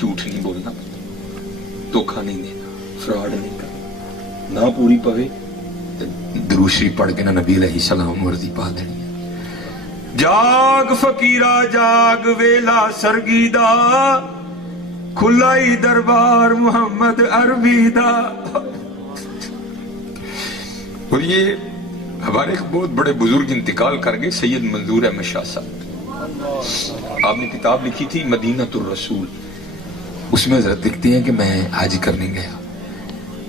झूठ नहीं बोलना, धोखा नहीं देना, फ्रॉड नहीं करना, ना पूरी पवे दरूद शरीफ पढ़ के ना नबी अलैहि सलाम वर्दी पा देनी है। जाग फकीरा जाग वेला सरगीदा, खुला ही दरबार मोहम्मद अरबी दा। और ये हमारे एक बहुत बड़े बुजुर्ग इंतकाल कर गए, सैयद मंजूर अहमद शाह साहब। आपने किताब लिखी थी मदीनतुर रसूल, उसमें हजरत लिखते हैं कि मैं हज करने गया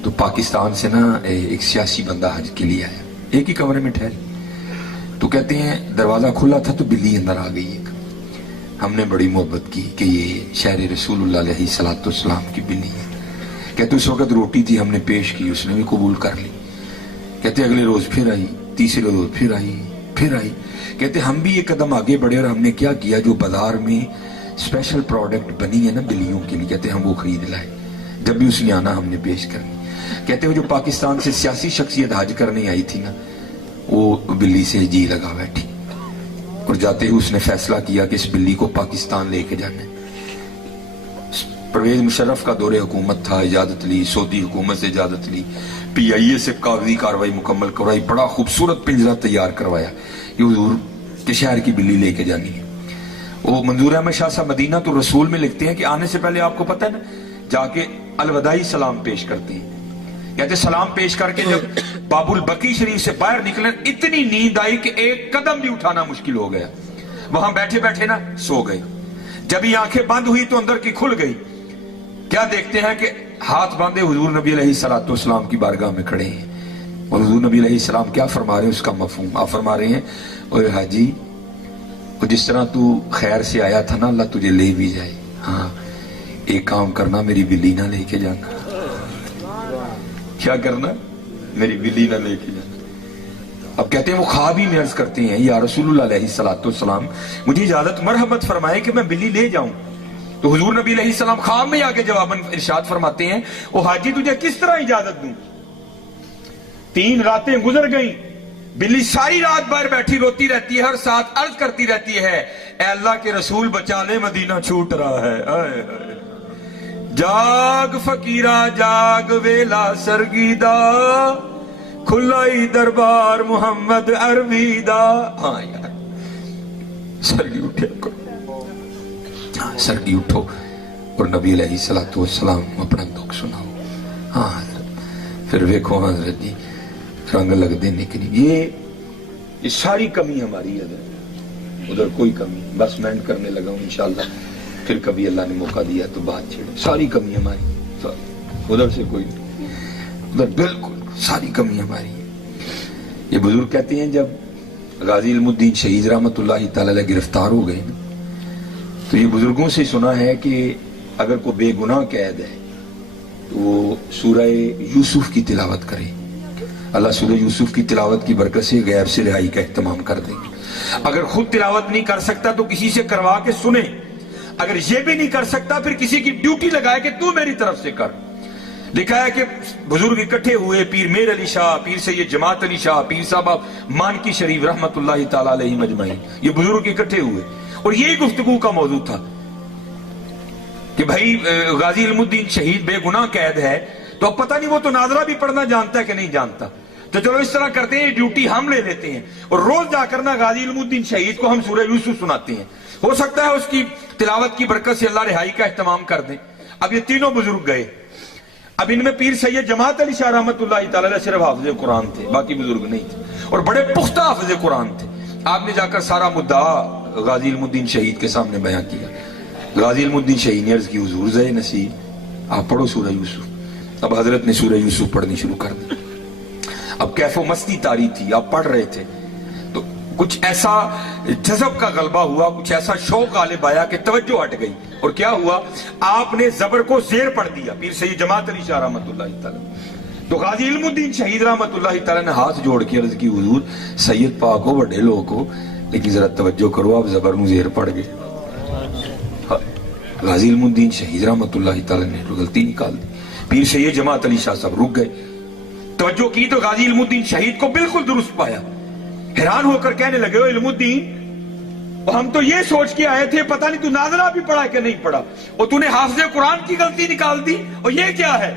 तो पाकिस्तान से ना एक सियासी बंदा हज के लिए आया, एक ही कमरे में ठहरे, तो कहते हैं दरवाजा खुला था तो बिल्ली अंदर आ गई एक। हमने बड़ी मोहब्बत की कि ये शहर रसूलुल्लाह अलैहि सलातो सलाम की बिल्ली है। कहते उस वक्त रोटी थी, हमने पेश की, उसने भी कबूल कर ली। कहते अगले रोज फिर आई, तीसरे रोज फिर आई, फिर आई। कहते हम भी एक कदम आगे बढ़े और हमने क्या किया, जो बाजार में स्पेशल प्रोडक्ट बनी है ना बिल्लियों के लिए, कहते हम वो खरीद लाए। जब भी उसने आना हमने पेश करनी। कहते वो जो पाकिस्तान से सियासी शख्सियत हज करने आई थी ना, वो बिल्ली से जी लगा बैठी और जाते ही उसने फैसला किया कि इस बिल्ली को पाकिस्तान लेके जाना है। परवेज मुशर्रफ का दौरे हुकूमत था, इजाजत ली, सऊदी हुकूमत से इजाजत ली, PIA से कागजी कार्रवाई मुकम्मल करवाई, बड़ा खूबसूरत पिंजरा तैयार करवाया कि हुजूर के शहर की बिल्ली लेके जानी है। वो मंजूर अहमद शाह साहब मदीना तो रसूल में लिखते हैं कि आने से पहले आपको पता है ना, जाके अलवदाई सलाम पेश करते हैं। कहते सलाम पेश करके जब बाबुल बकी शरीफ से बाहर निकले, इतनी नींद आई कि एक कदम भी उठाना मुश्किल हो गया। वहां बैठे बैठे ना सो गए। जब ये आंखें बंद हुई तो अंदर की खुल गई। क्या देखते हैं कि हाथ बांधे हुजूर नबी अलैहि सलातो सलाम की बारगाह में खड़े हैं और हुजूर नबी अलैहि सलाम क्या फरमा रहे हैं, उसका मफहूम आप फरमा रहे हैं, ओए हाजी, जिस तरह तू खैर से आया था ना, अल्लाह तुझे ले भी जाए। हाँ, एक काम करना, मेरी बिल्ली ना लेके जाना। क्या करना? मेरी बिल्ली ना लेके जाना। अब कहते हैं वो ख्वाब ही में अर्ज करते हैं, या रसूलुल्लाह अलैहि सलातो सलाम, मुझे इजाजत मरहमत फरमाए कि मैं बिल्ली ले जाऊं। तो हुजूर नबी अलैहि सलाम ख्वाब में आके जवाबन इरशाद फरमाते हैं, ओ हाजी तुझे किस तरह इजाजत दूं? 3 रातें गुजर गई, बिल्ली सारी रात बाहर बैठी रोती रहती है, हर साथ अर्ज करती रहती है, ए अल्लाह के रसूल बचा ले, मदीना छूट रहा है। आए आए। जाग फकीरा जाग वेला सरगीदा, खुला ही दरबार मोहम्मद अरबी दा। हाँ यार, सरगी उठे को, हाँ सरगी उठो और नबी अलैहि सलातो वस्सलाम अपना दुख सुनाओ। हाँ फिर देखो हजरत जी रंग लगते निकली। ये सारी कमी हमारी है, उधर कोई कमी, बस मैं करने लगा हूं इंशाल्लाह, फिर कभी अल्लाह ने मौका दिया तो बात छेड़े। सारी कमी हमारी, उधर से कोई नहीं, उधर बिल्कुल सारी कमी हमारी है। ये बुजुर्ग कहते हैं जब गाजी इल्मुद्दीन शहीद रहमतुल्लाहि तआला अलैह गिरफ्तार हो गए ना, तो ये बुजुर्गों से सुना है कि अगर कोई बेगुनाह कैद है तो वो सूरह यूसुफ की तिलावत करे, अल्लाह सूरह यूसुफ की तिलावत की बरकत से गैब से रिहाई का एहतमाम कर देंगे। अगर खुद तिलावत नहीं कर सकता तो किसी से करवा के सुने, अगर ये भी नहीं कर सकता फिर किसी की ड्यूटी लगाए कि तू मेरी तरफ से कर। लिखा है कि बुजुर्ग इकट्ठे हुए, पीर मेर अली शाह, पीर सैयद जमात अली शाह, पीर साहब मानकी शरीफ रहमतुल्लाहि तआला अलैहि मजमईन, ये बुजुर्ग इकट्ठे हुए और यही गुफ्तगू का मौजू था कि भाई गाजी इल्मुद्दीन शहीद बेगुनाह कैद है, तो अब पता नहीं वो तो नाजरा भी पढ़ना जानता है कि नहीं जानता, तो चलो इस तरह करते हैं, ड्यूटी हम ले लेते हैं और रोज जाकर ना गाजी इल्मुद्दीन शहीद को हम सूरह यूसुफ सुनाते हैं। हो सकता है उसकी तिलावत की बरकत से अल्लाह रिहाई का एहतमाम कर दे। अब ये तीनों बुजुर्ग गए। अब इनमें पीर सैयद जमात अली शाह रहमतुल्लाहि तआला अलैह सिर्फ हाफिज कुरान थे, बाकी बुजुर्ग नहीं थे और बड़े पुख्ता हाफिज कुरान थे। आपने जाकर सारा मुद्दा गाजी इल्मुद्दीन शहीद के सामने बयां किया। गाजी इल्मुद्दीन शहीद ने अर्ज की, हुजूर ज़े नसीब आप पढ़ो सूरह यूसुफ। अब हजरत ने सूरह यूसुफ पढ़नी शुरू कर दी। अब कैफो मस्ती तारी थी, आप पढ़ रहे थे तो कुछ ऐसा जज़ब का गलबा हुआ, कुछ ऐसा शौक गालिब आया कि तवज्जो हट गई और क्या हुआ, आपने जबर को जेर पढ़ दिया। पीर सैयद जमात अली शाह रहमतुल्लाहि तआला, तो गाजी इल्मुद्दीन शहीद रहमतुल्लाहि तआला ने हाथ जोड़ के अर्ज की, हुजूर सैयद पाक हो, बड़े लोग हो, लेकिन जरा तवज्जो करो, आप जबर में जेर पड़ गए। गाजी इल्मुद्दीन शहीद रहमतुल्लाहि तआला ने गलती निकाल दी। पीर सैयद जमात अली शाह साहब रुक गए, तवज्जो की तो गाजी इल्मुद्दीन शहीद को बिल्कुल दुरुस्त पाया। हैरान होकर कहने लगे, ओ इल्मुद्दीन और हम तो ये सोच के आए थे पता नहीं तू नाज़िला भी पढ़ा कि नहीं पढ़ा, और तूने हाफ़िज़े कुरान की गलती निकाल दी, और ये क्या है?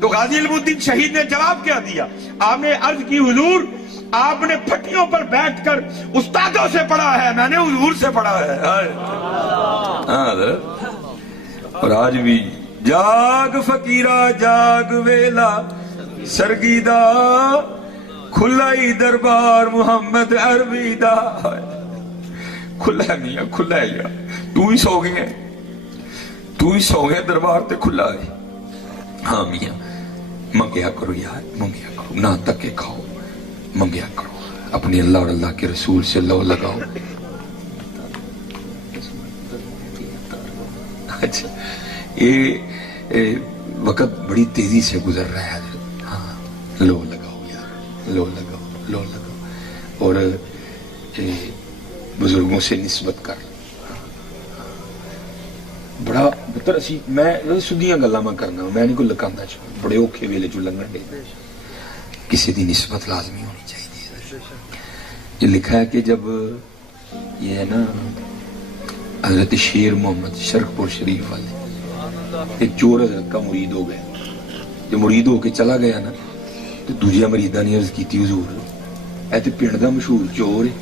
तो गाजी इल्मुद्दीन शहीद ने जवाब क्या दिया? आपने अर्ज की, हुजूर आपने फटियों पर बैठकर उस्तादों से पढ़ा है, मैंने हुजूर से पढ़ा है। और आज भी जाग फकीरा जाग वेला सरगीदा, खुला ही दरबार मुहम्मद अरबी दा। खुला है मियां, खुला है यार, तू ही सो गया, तू ही सो गया, दरबार ते खुला है। हाँ मियां, मंगया करो यार, मंगया करो, ना तके खाओ, मंगया करो, अपने अल्लाह और अल्लाह के रसूल से लो लगाओ। अच्छा, ये वक्त बड़ी तेजी से गुजर रहा है। हाँ, लो लगाओ यार, लो लगाओ, लो लगाओ, और बुजुर्गों से निस्बत कर। बड़ा पुत्र असी मैं सुधियां गल्लां मैं करना, मैं नहीं कोई लकांदा चाह, बड़े औखे वेले चो लंघण दे, किसी की निस्बत लाजमी होनी चाहिए। ये लिखा है कि जब ये है ना हजरत शेर मोहम्मद शरकपुर शरीफ वाले एक चोर हजरत का मुरीद हो गया, जो मुरीद होके चला गया ना, तो दूसरे मरीदा ने अर्ज की, हुजूर ऐ ते पिंड दा मशहूर चोर है।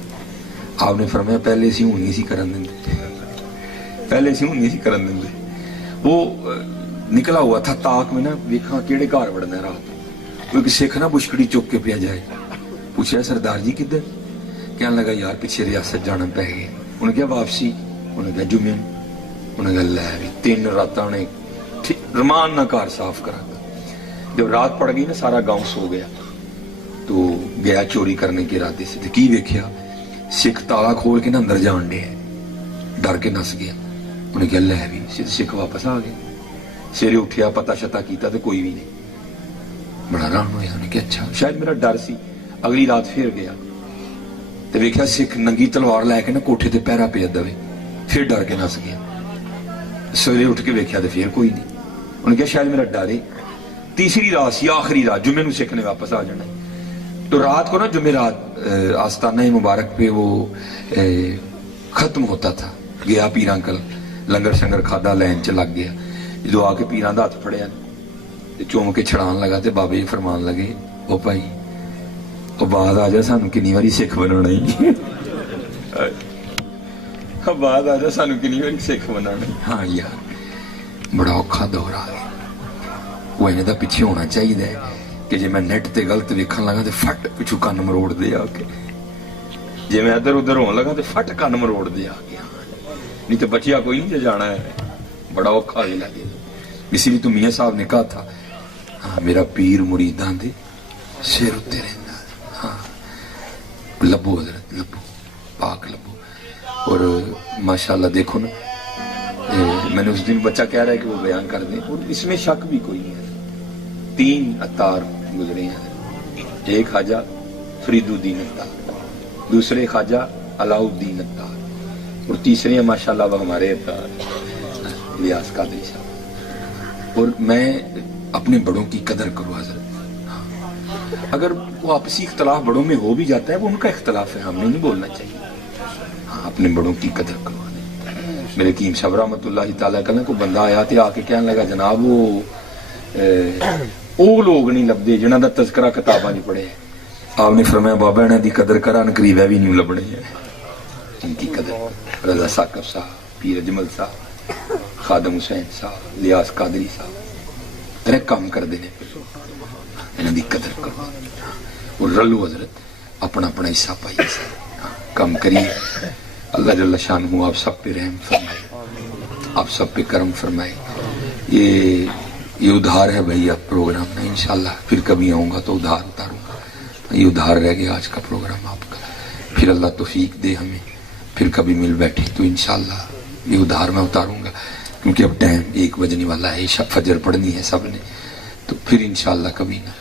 आपने फरमाया पहले सी हुण नहीं सी करन देंदे, पहले सी हुण नहीं सी करन देंदे। वो निकला हुआ था ताक में ना, देखा केड़े घर वड़ना रात, क्योंकि सिख ना बुशकड़ी चुक के पिया जाए। पूछा सरदार जी किधर? कहने लगा यार पीछे रियासत जाना पै गया। उन्हें क्या वापसी? उन्हें क्या जुम्मे? उन्हें क्या लै भी 3 रातां ने रमान ना घर साफ करा। जब रात पड़ गई ना, सारा गांव सो गया, तो गया चोरी करने के इरादे से। की वेख्या सिख ताला खोल के ना अंदर जान डे, डर के नस गया। उन्हें क्या लै भी सिख वापस आ गए। सवेरे उठिया, पता शता किया तो कोई भी नहीं। बड़ा हैरान होया, उन्हें क्या अच्छा शायद मेरा डर सी। अगली रात फिर गया तो वेख्या सिख नंगी तलवार लैके ना कोठे ते पहरा पे दवे, फिर डर के नस गया। सवेरे उठ के वेख्या तो फिर कोई नहीं। उन्हें क्या शायद मेरा डर है। तीसरी रात सी, आखिरी रात, जुम्मे नूं सिख ने वापस आ जाना। तो रात को ना जुमेरात आस्ताना मुबारक पे वो खत्म होता था। गया पीरां कल, लंगर शंगर खादा, लैन च लग गया। जो आके पीरां दा हथ फड़िया ते चूम के छड़ान लगा, ते बाबे जी फरमान लगे, ओ भाई ओ बाद आ जा, सानू किन्नी वारी सिख बनाना ही। बाद आ जा, सानू किन्नी वारी सिख बनाना। हाँ यार, बड़ा औखा दौर आ गया। वो इन्हें दा पिछे होना चाहिए कि जे मैं नेट ते गलत वेखन लगा तो फट पिछू कन्न मरोड़ दे आके, जे मैं इधर उधर होने लगा तो फट कन्न मरोड़ दे आके। नहीं तो बचिया कोई नहीं, जो जाना है बड़ा औखा ही लगे। इसीलिए तो मियाँ साहब ने कहा था, हाँ मेरा पीर मुरीदां दे सिर उत्ते रहिंदा। हाँ लबो हजरत, लबो पाक लबो। और माशाल्लाह देखो ना, मैंने उस दिन बच्चा कह रहा है कि वो बयान कर दें, और इसमें शक भी कोई नहीं है। 3 अतार गुजरे हैं, एक ख्वाजा फरीदुद्दीन अत्तार, दूसरे ख्वाजा अलाउद्दीन अत्तार, और तीसरे माशाल्लाह वो हमारे अत्तार इलियास कादरी साहब। और मैं अपने बड़ों की कदर करूँ हजरत। अगर वो आपसी इख्तलाफ बड़ों में हो भी जाता है, वो उनका इख्तलाफ है, हमें नहीं बोलना चाहिए। हाँ, अपने बड़ों की कदर करो। मेरे कीम साहब रहमतुल्लाह तआला कहने को बंदा आया तो आके कहने लगा, जनाब वो लोग नहीं लभदे जिन्हां दा तज़किरा किताबां च पढ़े। आपने फरमाया बाबा इन्हां दी कदर करा, नकरीब भी नहीं लभने हैं। इनकी कदर रजा साकब साहब, पीर अजमल साहब, खादम हुसैन साहब, इलियास कादरी साहब तेरे काम करते हैं, इन्हां दी कदर करो और रलो हजरत, अपना अपना हिस्सा पाइए, कम करिए। अल्लाह जल्ल शानहू आप सब पे रहम फरमाए, आप सब पे करम फरमाए। ये उधार है भैया प्रोग्राम में, इंशाल्लाह फिर कभी आऊँगा तो उधार उतारूँगा। ये उधार रह गया आज का प्रोग्राम आपका, फिर अल्लाह तौफीक दे हमें, फिर कभी मिल बैठे तो इंशाल्लाह ये उधार मैं उतारूँगा। क्योंकि अब टाइम 1 बजने वाला है, शब फजर पढ़नी है सब ने, तो फिर इंशाल्लाह कभी ना।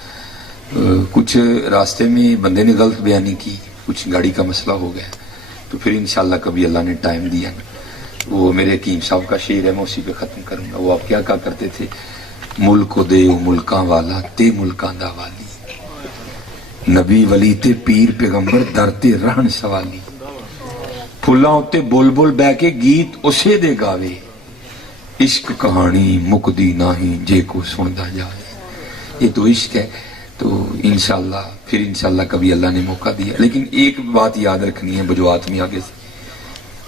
कुछ रास्ते में बंदे ने गलत बयानी की, कुछ गाड़ी का मसला हो गया, तो फिर इंशाल्लाह कभी अल्लाह ने टाइम दिया। वो मेरे हकीम साहब का शेर है, मैं उसी पे ख़त्म करूँगा। वो आप क्या कहा करते थे, मुल्क को दे मुल्कां वाला ते मुल्कां दा वाली, नबी वली ते पीर पैगंबर दर ते रहन सवाली। ਫੁੱਲਾਂ ਉੱਤੇ ਬੁਲਬੁਲ ਬਹਿ ਕੇ ਗੀਤ ਉਸੇ ਦੇ ਗਾਵੇ, इश्क कहानी मुकदी नाही जे को सुनता जाए। ये तो इश्क है। तो इंशाल्लाह फिर इंशाल्लाह कभी अल्लाह ने मौका दिया। लेकिन एक बात याद रखनी है बुजुआत में आगे से,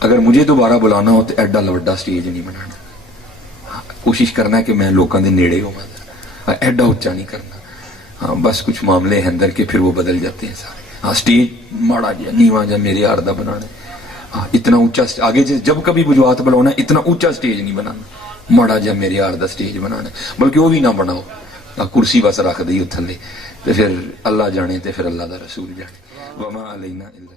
अगर मुझे दोबारा बुलाना हो तो एडा लवड्डा स्टेज नहीं बनाना। कोशिश करना है कि मैं लोगों के नेड़े होवां, एडा उच्चा नहीं करना। हाँ बस कुछ मामले हैं अंदर के, फिर वो बदल जाते हैं सारे। हाँ स्टेज माड़ा जा नीवा जा मेरे यार दा बनाना। हाँ इतना ऊंचा आगे से जब कभी बुजुआत बुलाना इतना ऊंचा स्टेज नहीं बनाना, माड़ा जा मेरे यार दा स्टेज बनाना, बल्कि वो भी ना बनाओ, कुर्सी बस रख दी थले, तो फिर अल्लाह जाने तो फिर अल्लाह दा रसूल जाने। वमा अलैना इल्ला